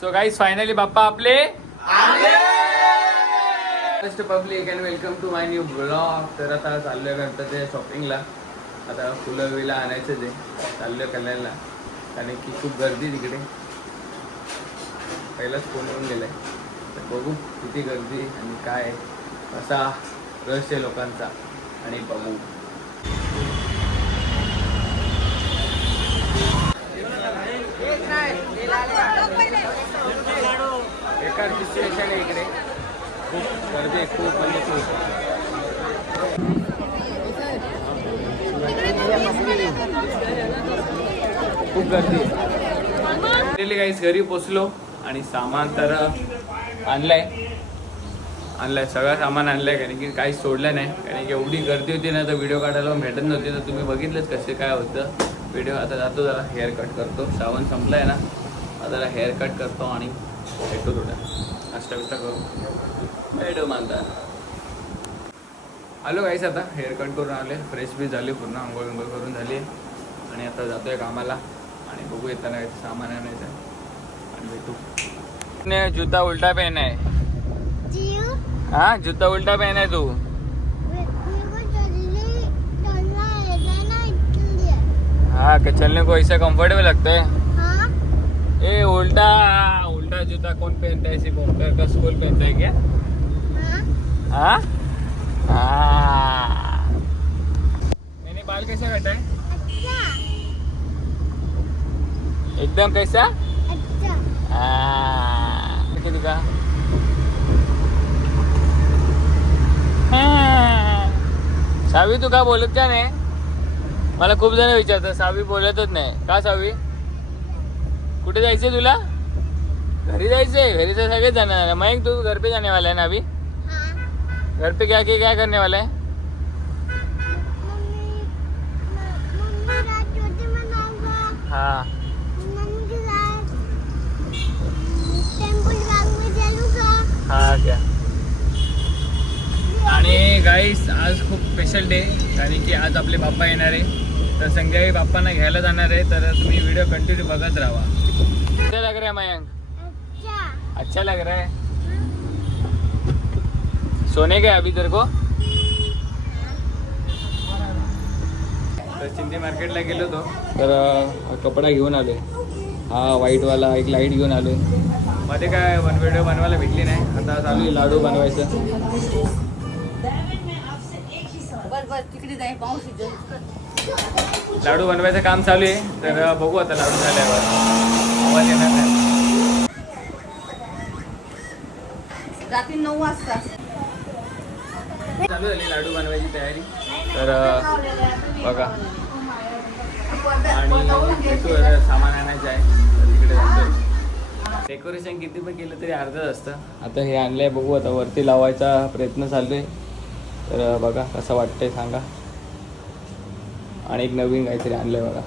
So guys finally Bappa आपले? First public and welcome to my new blog तर आता चाललोय गणपती शॉपिंगला आता फुलं विला आणायचं ते. चाललोय कल्याणला. कारण की खूप गर्दी तिकडे. पहिलाच फोन येऊन गेलाय. तर बघू किती गर्दी आणि काय. कसा रश आहे लोकांचा. आणि बघू. बेकार सिच्युएशन आहे इकडे. खूप गर्दी आहे, खूप म्हणजे खूप. खूप गर्दी आहे. काहीच घरी पोचलो आणि सामान तर आणलंय. आणलंय सगळं सामान आणलंय कारण की काहीच सोडलं नाही. कारण की एवढी गर्दी होती ना तर व्हिडिओ काढायला भेटत नव्हती. तर तुम्ही बघितलंच कसे काय होतं. व्हिडिओ आता जातो जरा हेअर कट करतो. सावन संपलाय ना. आता जरा हेअर कट करतो आणि नाश्ता बिस्टा करू. भेटू मानता. आलो काहीच आता. हेअर कट करून आले फ्रेश बी झाले. पूर्ण आंघोळ विंघोळ करून झाली. आणि आता जातोय कामाला. आणि बघू येताना काही सामान आणायचं आहे. आणि भेटू. ने जूता उलटा पहना है जियो हाँ जूता उल्टा पहना है तू. है चलने को ऐसा कंफर्टेबल लगता हाँ? ए उल्टा. उल्टा जूता कौन पहनता है? सिर्फ ओमकार का स्कूल पहनता है क्या? हाँ? मैंने बाल कैसा कटा है? अच्छा। एकदम कैसा? अच्छा। हाँ। किती का हाँ. सावी तू का बोलत का नाही? मला खूप जण विचारतात सावी बोलतच नाही. का सावी? कुठे जायचंय तुला? घरी जायचंय घरी तर सगळेच जाणार आहे. मयंक तू घर पे जाने वाला है ना अभी? घर पे क्या क्या क्या करने वाला है. हाँ के हा क्या? आणि गाईस आज खूप स्पेशल डे कारण की आज आपले बाप्पा येणार आहे. तर संध्याकाळी बाप्पांना घ्यायला जाणार आहे तर तुम्ही व्हिडिओ कंटिन्यू बघत राहा. मयंक? अच्छा लग रहा है। सोने का अभी तेरे को? तर चिंदी मार्केटला गेलो होतो तर कपडा घेऊन आलोय. हा व्हाईटवाला एक लाइट घेऊन आलोय. मध्ये काय वन व्हिडिओ बनवायला भेटली नाही. आता चालू आहे. लाडू बनवायचं. लाडू बनवायचं काम चालू आहे. तर बघू आता लाडू झाल्यावर. आवाज येणार नाही. रात्री नऊ वाजता. चालू झाली लाडू बनवायची तयारी. तर बघा. आणि सामान आणायचं आहे. तर तिकडे जातोय. डेकोरेशन किती पण केलं तरी अर्धच असतं. आता हे आणलंय बघू आता वरती लावायचा प्रयत्न चालू आहे तर बघा कसं वाटतंय सांगा. आणि एक नवीन काहीतरी आणलंय बघा.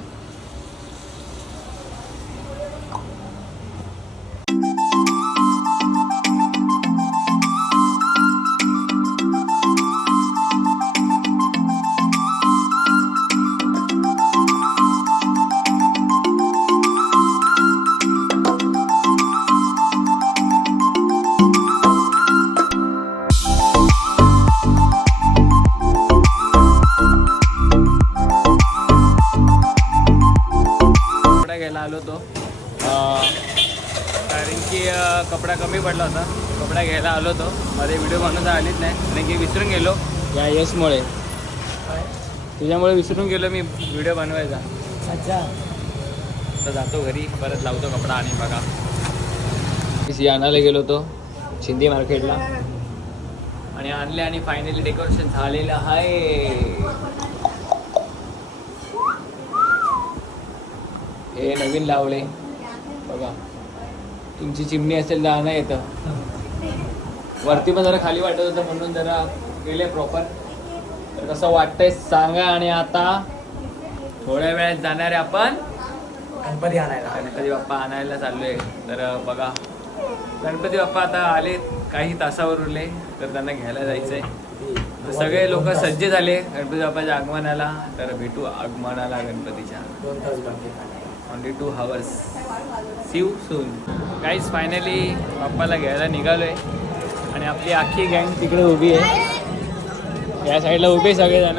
कमी पडला होता. कपडा घ्यायला आलो होतो. मध्ये व्हिडिओ बनवता आलीच नाही. कारण की विसरून गेलो. या यशमुळे. तुझ्यामुळे विसरून गेलो मी व्हिडिओ बनवायचा. अच्छा. तर जातो घरी. परत लावतो कपडा आणि बघा. सी आणायला गेलो होतो. शिंदे मार्केटला. आणि आणले आणि फायनली डेकोरेशन झालेलं आहे. हे नवीन लावले. बघा. तुमची चिमणी असेल तर आणा येतं. वरती पण जरा खाली वाटत होतं म्हणून जरा गेले प्रॉपर तर कसं वाटतंय सांगा आणि आता. थोड्या वेळात जाणार आहे आपण. गणपती आणायला. गणपती बाप्पा आणायला चाललोय. तर बघा. गणपती बाप्पा आता आले काही तासावर उरले तर त्यांना घ्यायला जायचंय. तर सगळे लोक सज्ज झाले गणपती बाप्पाच्या आगमनाला. तर भेटू आगमनाला गणपतीच्या. दोन only two hours see you soon काहीच फायनली बाप्पाला घ्यायला निघालोय. आणि आपली अख्खी गँग तिकडे उभी आहे. या साईडला उभे सगळेजण.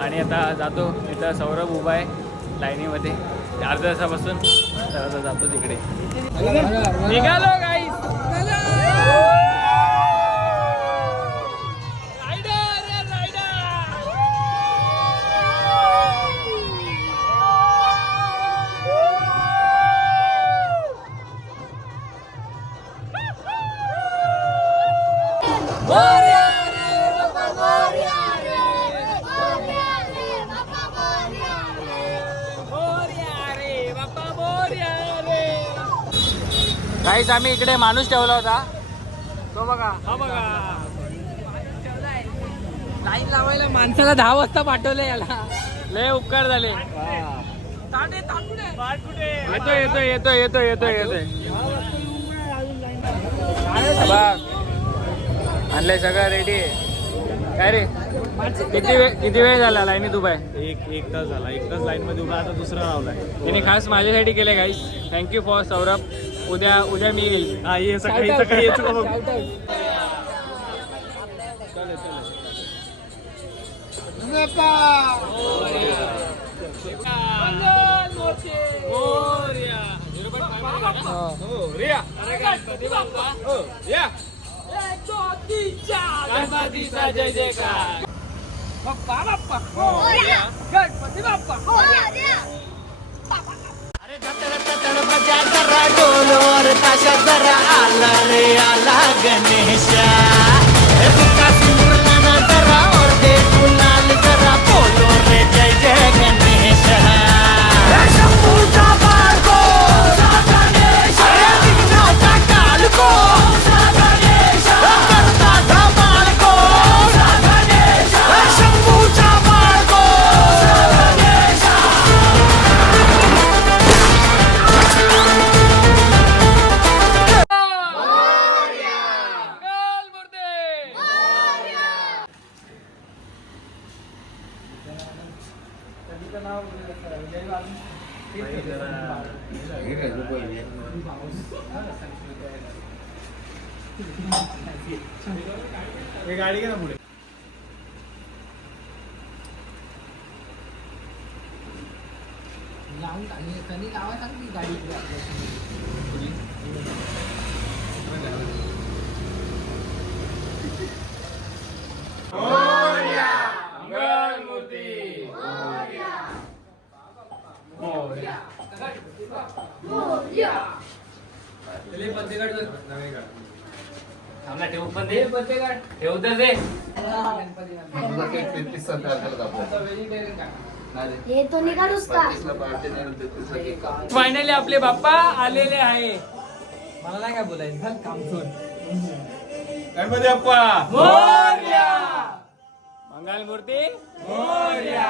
आणि आता जातो. इथं सौरभ उभा आहे लाईनीमध्ये. अर्ध्या तासापासून. तर आता जातो तिकडे. निघालो काही काहीच आम्ही इकडे माणूस ठेवला होता. तो बघा. हा बघा. लाईन लावायला माणसाला दहा वाजता पाठवलं याला. लय उपकार झाले. येतो येतो येतो येतो येतो येतोय बघ. आणलंय सगळं रेडी काय रे? किती वेळ किती वेळ झाला लाईनीत उभा आहे एक एक तास झाला. एक तास लाईन मध्ये उभा आता दुसरा लावलाय. तिने खास माझ्यासाठी केले गाईस थँक्यू फॉर सौरभ. उद्या उद्या मी येईल. हा ये सकाळी सकाळी येतो का बघ जय जयकार ताशा हे गाडी घे ना पुढे. लावून कधी लावा सांग ती गाडी हे तो का फायनली आपले बाप्पा आलेले आहे. मला नाही काय बोलायचं? चल काम सोड. Ganpati Bappa! Morya! Mangal Murti Morya!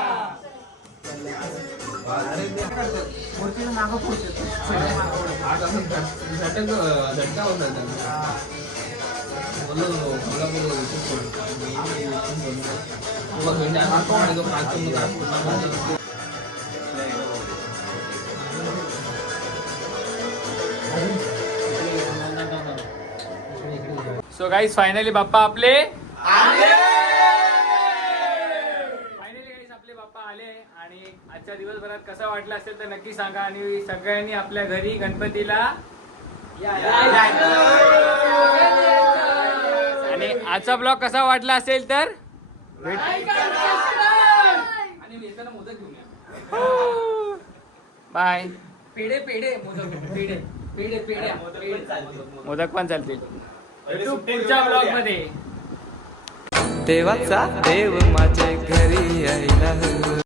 So guys finally Bappa आपले आजच्या दिवसभरात कसा वाटला असेल तर नक्की सांगा आणि सगळ्यांनी आपल्या घरी गणपतीला आणि आजचा ब्लॉग कसा वाटला असेल तर? आणि येताना मोदक घेऊन या. बाय. पेढे पेढे मोदक पेढे पेढे पेढे. मोदक पण चालतील. भेटू पुढच्या ब्लॉगमध्ये देवाचा देव माझे घरी यायला